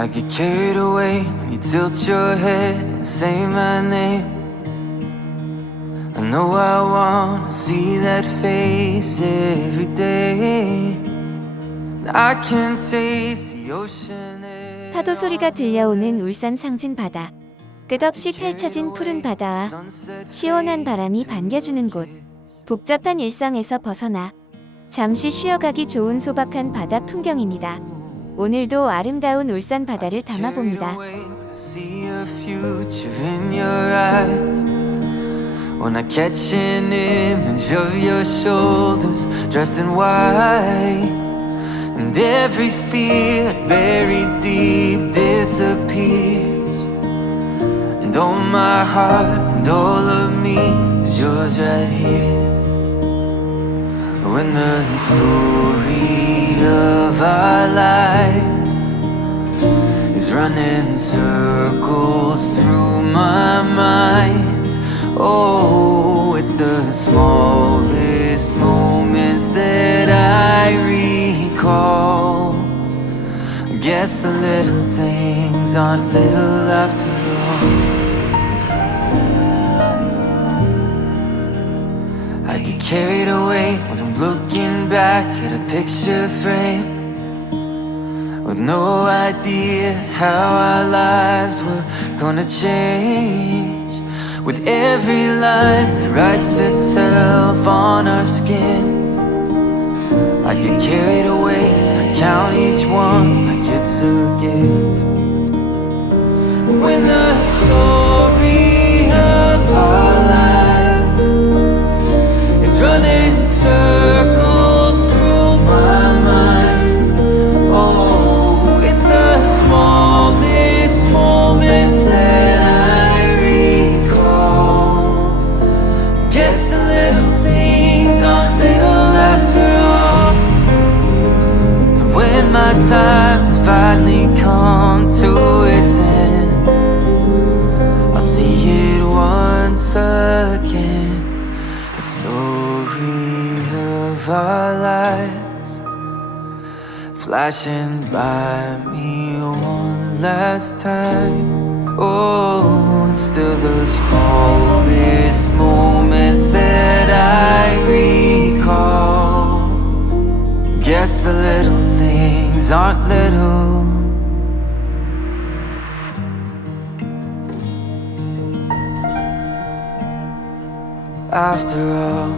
I get carried away when you tilt your head and say my name. I know I wanna see that face every day. I can taste the ocean air. 파도 소리가 들려오는 울산 상진 바다. 끝없이 펼쳐진 푸른 바다와 시원한 바람이 반겨주는 곳. 복잡한 일상에서 벗어나 잠시 쉬어가기 좋은 소박한 바다 풍경입니다. 오늘도 아름다운 울산 바다를 담아봅니다. When I catch an image of your shoulders dressed in white, and every fear buried deep disappears, and all my heart and all of me is yours right here. When the story of our lives is running circles through my mind, oh, it's the smallest moments that I recall. Guess the little things aren't little after all. I get carried away when I'm looking back at a picture frame, with no idea how our lives were gonna change. With every line that writes itself on our skin, I get carried away, I count each one like it's a gift. When the story of our lives is running circles through my mind, oh, it's the smallest moments that I recall. Guess the little things aren't little after all. And when my time's finally come to its end, I'll see it once again. The story of our lives flashing by me one last time. Oh, it's still the smallest moments that I recall. Guess the little things aren't little after all.